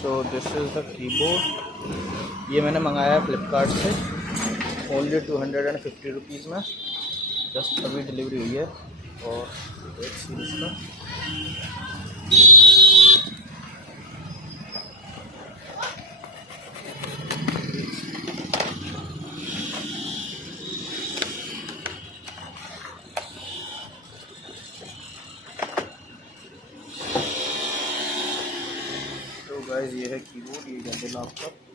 So this is the keyboard. ये मैंने मंगाया है फ्लिपकार्ट से, ओनली 250 रुपीज़ में। जस्ट अभी डिलीवरी हुई है। और एक सीरीज का तो गाइस ये है कीबोर्ड, ये डेल लैपटॉप।